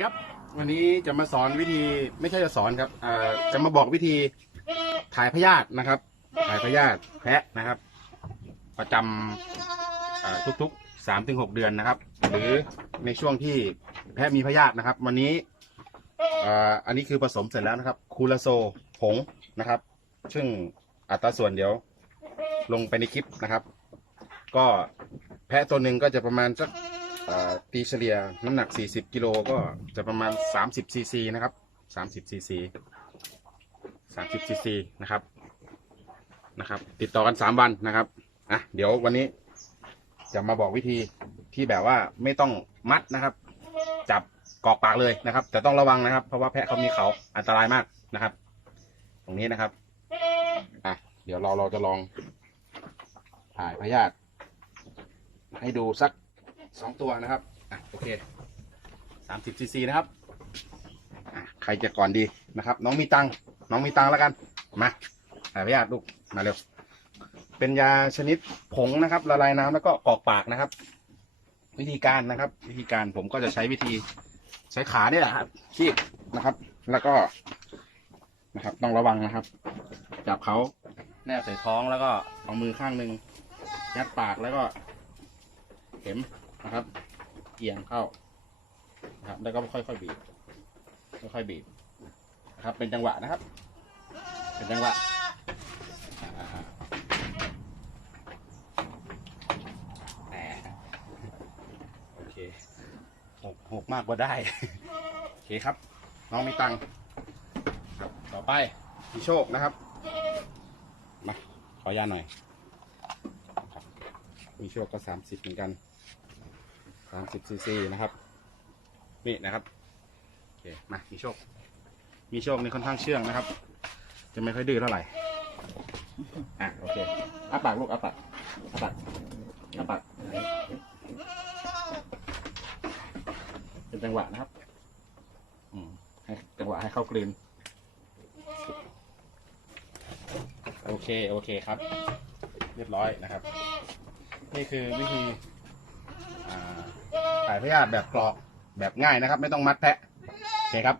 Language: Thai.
ครับ วันนี้จะมาสอนวิธีไม่ใช่จะสอนครับเอ่อจะมาบอกวิธีถ่ายพยาธินะครับ ถ่ายพยาธิแพะนะครับ ประจำเอ่อทุกๆสามถึงหกเดือนนะครับ หรือในช่วงที่แพะมีพยาธินะครับ วันนี้อันนี้คือผสมเสร็จแล้วนะครับ คูลาโซผงนะครับ ซึ่งอัตราส่วนเดี๋ยวลงไปในคลิปนะครับ ก็แพะตัวหนึ่งก็จะประมาณสัก ตีเฉลี่ยน้ำหนัก 40 กิโลก็จะประมาณ 30ซีซีนะครับ 30ซีซี30ซีซีนะครับนะครับ ติดต่อกัน 3 วันนะครับอะเดี๋ยววันนี้จะมาบอกวิธีที่แบบว่าไม่ต้องมัดนะครับ จับกรอกปากเลยนะครับ แต่ต้องระวังนะครับ เพราะว่าแพะเขามีเขาอันตรายมากนะครับ ตรงนี้นะครับอะเดี๋ยวเราเราจะลองถ่ายพยาธิให้ดูสัก สองตัวนะครับอะโอเคสามสิบซีซีนะครับอะใครจะก่อนดีนะครับ น้องมีตังค์น้องมีตังค์แล้วกันมาถ่าพยาธิลูกมาเร็ว เป็นยาชนิดผงนะครับ ละลายน้ำแล้วก็กรอกปากนะครับ วิธีการนะครับ วิธีการผมก็จะใช้วิธีใช้ขาเนี่ยแหละครับคีบนะครับ แล้วก็นะครับ ต้องระวังนะครับ จับเขาแนบใส่ท้องแล้วก็เอามือข้างหนึ่งยัดปากแล้วก็ เข็ม นะครับ เอียงเข้านะครับ แล้วก็ค่อยๆบีบ ค่อยๆบีบนะครับ เป็นจังหวะนะครับ เป็นจังหวะอ่าแหมโอเคหกหกมากกว่าได้ โอเคครับ น้องมีตังค์ครับต่อไปพี่โชคนะครับ มา ขอยาหน่อย มีโชคก็สามสิบเหมือนกัน สามสิบซีซีนะครับ นี่นะครับโอเคมามีโชค มีโชคนี่ค่อนข้างเชื่องนะครับ จะไม่ค่อยดื้อเท่าไหร่อะโอเคอ้าปากลูกอ้าปากอ้าปากอ้าปากเป็นจังหวะนะครับอืมให้จังหวะให้เข้ากลืนโอเค โอเคครับ เรียบร้อยนะครับ นี่คือวิธี ถ่ายพยาธิแบบกรอกแบบง่ายนะครับ ไม่ต้องมัดแพะโอเคครับ